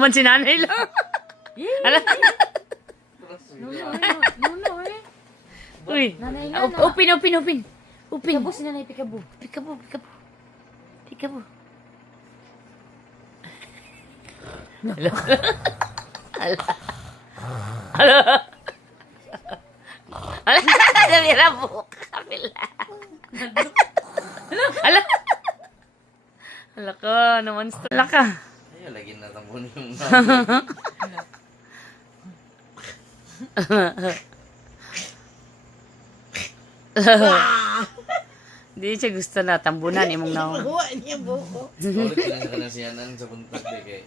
naman si nanay lang. Ala. Nuno eh. Uy. Nanay na. Upin. Pikabo si nanay, pikabo. Pikabo. Hello. Namira po. Kapila. Hala. Hala ka, na-monster. Hala ka. Ay, lagi na tambon yung Di siya gusto na tambunan imong naon. Magawa niya buko. ulit ka lang sa kanasiyanan sa buntak de kay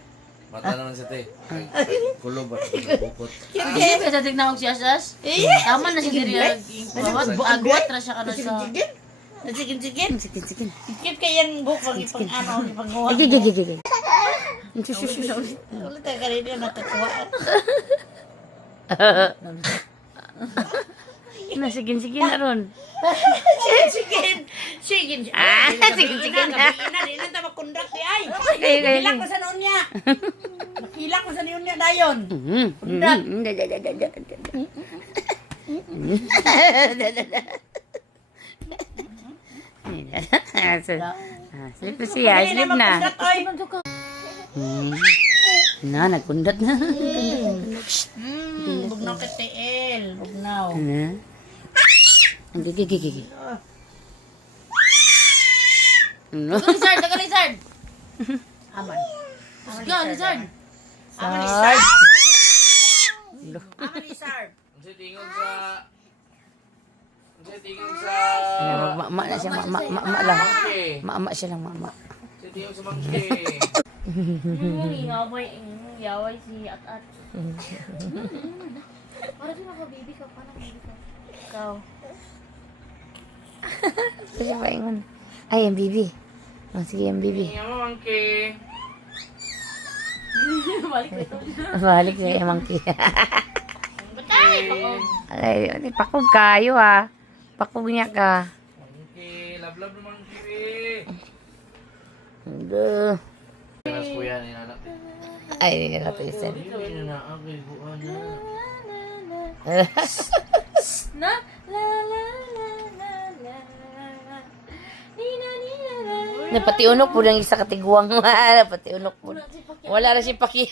mata naman sa te. Kulo ba? Bukot. Hindi ba sa tignan og siya sas? Tama na siya diri agwat ra siya kana sa. Sige. Sige. Ikit kayang buko pang ano ipagawa. Gigi. Ulit ka rin yun nakakuha. Sige na ron. Sige. Ah, sige. Ina ta makundak di ay. Hilak ko sa noon niya. Hilak ko sa noon niya dayon. Slip siya, slip na. Nagkundat na. Bugnaw ka TL. Bugnaw. Gigi. Taga lizard. Aman. Go, lizard. Aman ni Sarb. Aman ni Sarb. Unsa tingog sa Ma na siya, ma lang. monkey. Ma siya lang, ma. Unsa tingog sa monkey. Yaway si At. Para di maka-baby ka, parang baby ka. Ikaw. Siya pa ingon. Ay, ang bibi. Sige, ang bibi. Tingnan mo monkey. Balik na yung monkey. Batay! Pakog. Ay, pakog kayo ah. Pakog niya ka. Monkey, love na monkey. Duh. Mas kuya ni anak. Ay, hindi ka natulisan. Hindi na ako buwan na. Na la la la la la. Nina. Napatiunok po lang isa katiguang. Napatiunok po. Wala na si Paki.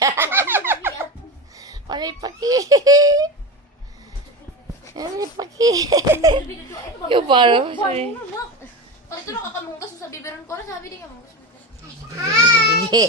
Wala yung Paki. Yung parang Pag ito nakakamungkas sa biberon ko, sabi din ka mungkas. Sige.